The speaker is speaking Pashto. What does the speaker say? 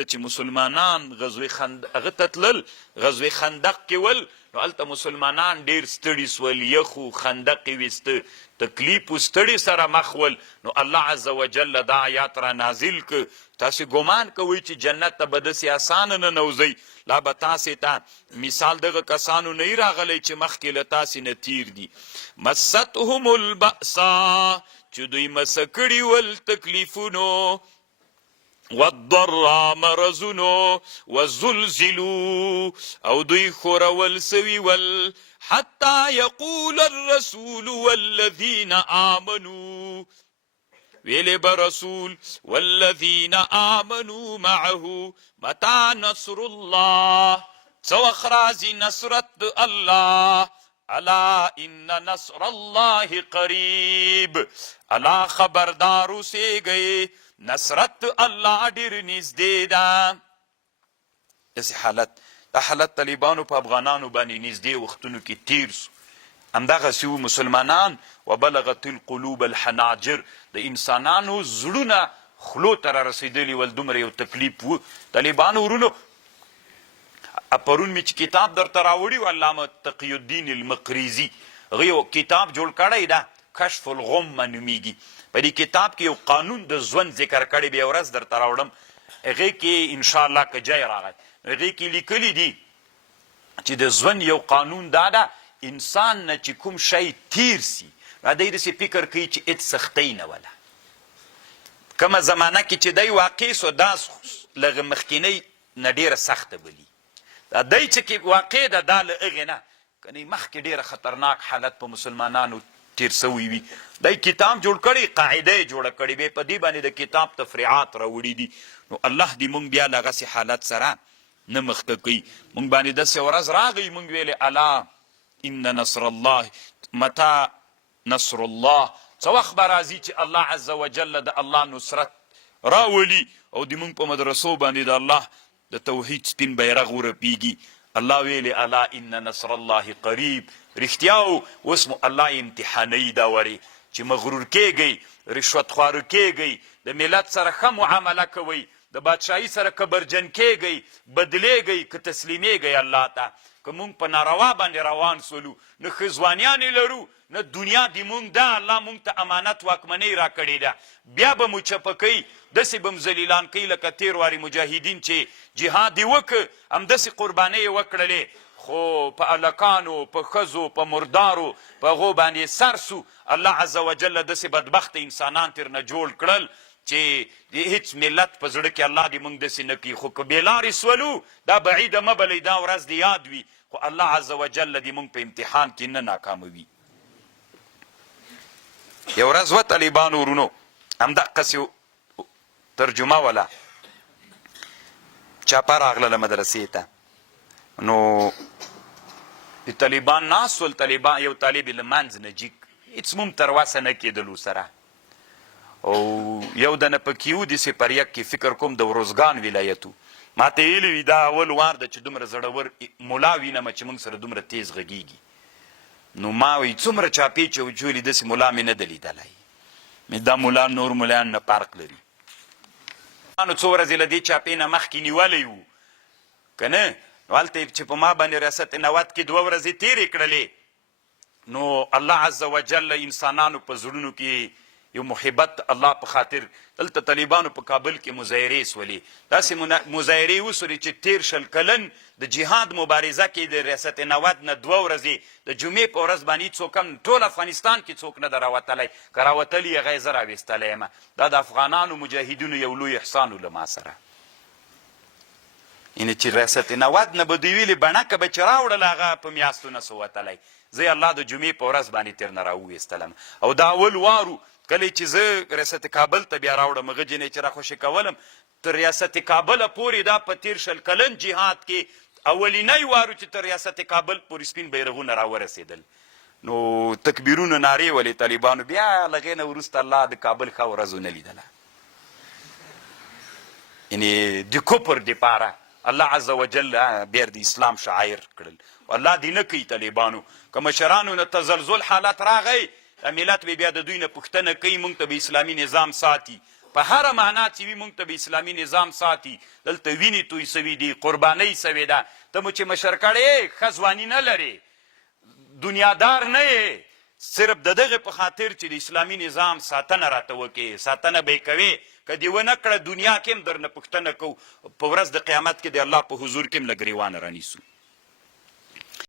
کله چې مسلمانان هغه ته تلل غزوې خندق کې ول، نو هلته مسلمانان ډېر ستړي سول، یخو خندق یې ویسته، تکلیف و ستړي سره مخ ول. نو الله عز وجل دا آیات را نازل که تاسې ګمان کوئ چې جنت ته به داسې اسانه ننوځئ، لا به تاسې ته مثال دغه کسانو نه راغلی چې مخکې له تاسې نه تیر دي. مستهم البأسا چې دوی مسه کړي ول تکلیفونو، والضرا مرضونو، وزلزلو او دوی خورول سوي ول، حتی یقول الرسول والذین آمنوا ویلی برسول والذین آمنوا معه متى نصر الله، څه وخت راځي نصرت الله، الا ان نصر الله قریب، الا خبردار اوسیږئ نصرت الله ډېر نږدې ده. داسې حالت، دا حالت طالبانو په افغانانو باندې نږدې وختونو کې تیر سو. همدغسې وو مسلمانان، وبلغت القلوب الحناجر، د انسانانو زړونه خلو ته را رسېدلي ول، دومره یو تکلیف و. طالبانو ورونو پرون مې چې کتاب درته راوړي و، علامه تقی الدین المقریزي هغه یو کتاب جوړ کړی ده، کشف الغمه نومیږي. په دې کتاب کې یو قانون د ژوند ذکر کړی، بیا ورځ درته راوړم. هغې کې انشاءالله که جای راغی، هغې کې لیکلي دي چې د ژوند یو قانون دا ده، انسان نه چې کوم شی تیر سي، نو دی داسې فکر کوي چې هېڅ سختۍ نه وله. کومه زمانه کې چې دی واقع سو، دا لږ مخکینۍ نه ډېره سخته بلي. دا دی چې واقع ده، دا له هغې نه کنی مخکې ډېره خطرناک حالت په مسلمانانو تیر سوی وي. دی کتاب جوړ کړی، قاعده یې جوړه کړې، بیا په دې باندې د کتاب تفریعات راوړي دي. نو الله دې مونږ بیا له هغسې حالت سره نه مخکې کوي. مونږ باندې داسې ورځ راغی، مونږ ویلې الا ان نصر الله متى نصر الله، څه وخت به راځي چې الله عز وجل د الله نصرت راولي او د مونږ په مدرسو باندې د الله د توحید سپین بیرغ ورپیږي. الله ویلې الا ان نصر الله قریب، رښتیا و. اوس مو الله امتحانوي دا ورې چې مغرور کیږئ، رشوت خواره کیږئ، د ملت سره ښه معامله کوئ، د بادشاهي سره کبرجن کیږئ، بدلیږئ که تسلیمیږئ الله ته. که مونږ په ناروا باندې روان سولو، نه ښه ځوانیانې لرو، نه دنیا د مونږ ده، الله مونږ ته امانت واکمنۍ را کړې ده، بیا به مو چپه کوي، داسې به م ذلیلان کوي لکه تیر وارې مجاهدین چې جهاد یې وکړ، همداسې قربانۍ یې وکړلې، خو په هلکانو، په ښځو، په مردارو، په هغو باندې سر سو. الله عز وجل داسې بدبخته انسانان ترنه جوړ کړل چې د هیڅ ملت په زړه کې الله دې مونږ داسې نه کړي. خو که بېلارې سولو، دا بعیده مه بلئ، دا ورځ دې یاد وي، خو الله عز وجل دې مونږ په امتحان کې نه ناکاموي. یو ورځ و طالبانو ورونو، همدقسې ترجمه وله چاپه راغلله مدرسې ته، نو د طالبان ناست ول، طالبان یو طالب یې له منځ نه جګ، هېڅ مو هم تر وسه نه کېدلو سره، او یو دنه پکې و د سپریک کې، فکر کوم د وروزګان ولایت و. ما ته ویلي وي دا اول وار ده چې دومره زړور ملا وینمه چې موږ سره دومره تیز غږیږي. نو ما وی څومره چاپې چې وجولي داسې ملا مې نه ده لیدلی، مې دا ملا نور ملایان نه فرق لري. نو څو ورځې له دې چاپې نه مخکې نیولی وو که نه، نو هلته چې په ما باندې ریاست نوت کې 2 ورځې تېرې کړلې، نو الله عز وجل انسانانو په زړونو کې یو محبت الله په خاطر. دلته طالبانو په کابل کې مظاهرې سولې، داسې مظاهرې وسولې چې 13 کلن د جهاد مبارزه کې د ریاست نوت نه 2 ورځې د جمعې په ورځ باندې څوک هم ټول افغانستان کې څوک نه ده راوتلی، که راوتلي هغه یې زه راویستلی یم. دا د افغانانو مجاهدینو یو لوی احسان و له ما سره. یعنې چې ریاست نوت نه به دوی ویلې بڼکه به چې راوړله هغه په میاشتو نه سو وتلی، زه یې الله د جمعې په ورځ باندې ترنه راوویستلم. او دا اول وارو کله چې زه ریاست کابل ته بیا راوړم، هغه جنۍ چې راخوشې کولم، تر ریاست کابله پورې دا په 13 کلن جهاد کې اولینی وارو چې تر ریاست کابل پورې سپین بیرغونه راورسېدل. نو تکبیرونه نارې ولې طالبانو، بیا له هغې نه وروسته الله د کابل ښه ورځ ونه لیدله. یعنې د کفر دپاره الله عز وجل بیا د اسلام شاعر کړل. الله دې نه کوي طالبانو، که مشرانو نه تزلزل حالت راغی، ملت بیا د دوی نه پوښتنه کوي، موږ ته به اسلامي نظام ساتي، په هره معنا چې وي موږ ته به اسلامي نظام ساتي. دلته وینې توی سوي دي، قربانۍ سوې ده. ته مو چې مشر کړې ښه ځواني نه لرې، دنیادار نه یې، صرف د دغه په خاطر چې د اسلامي نظام ساتنه راته وکړې، ساتنه به یې کوې. که دې ونه کړه دنیا کې هم درنه پوښتنه کوو، په ورځ د قیامت کې د الله په حضور کې هم له ګریوانه رانیسو.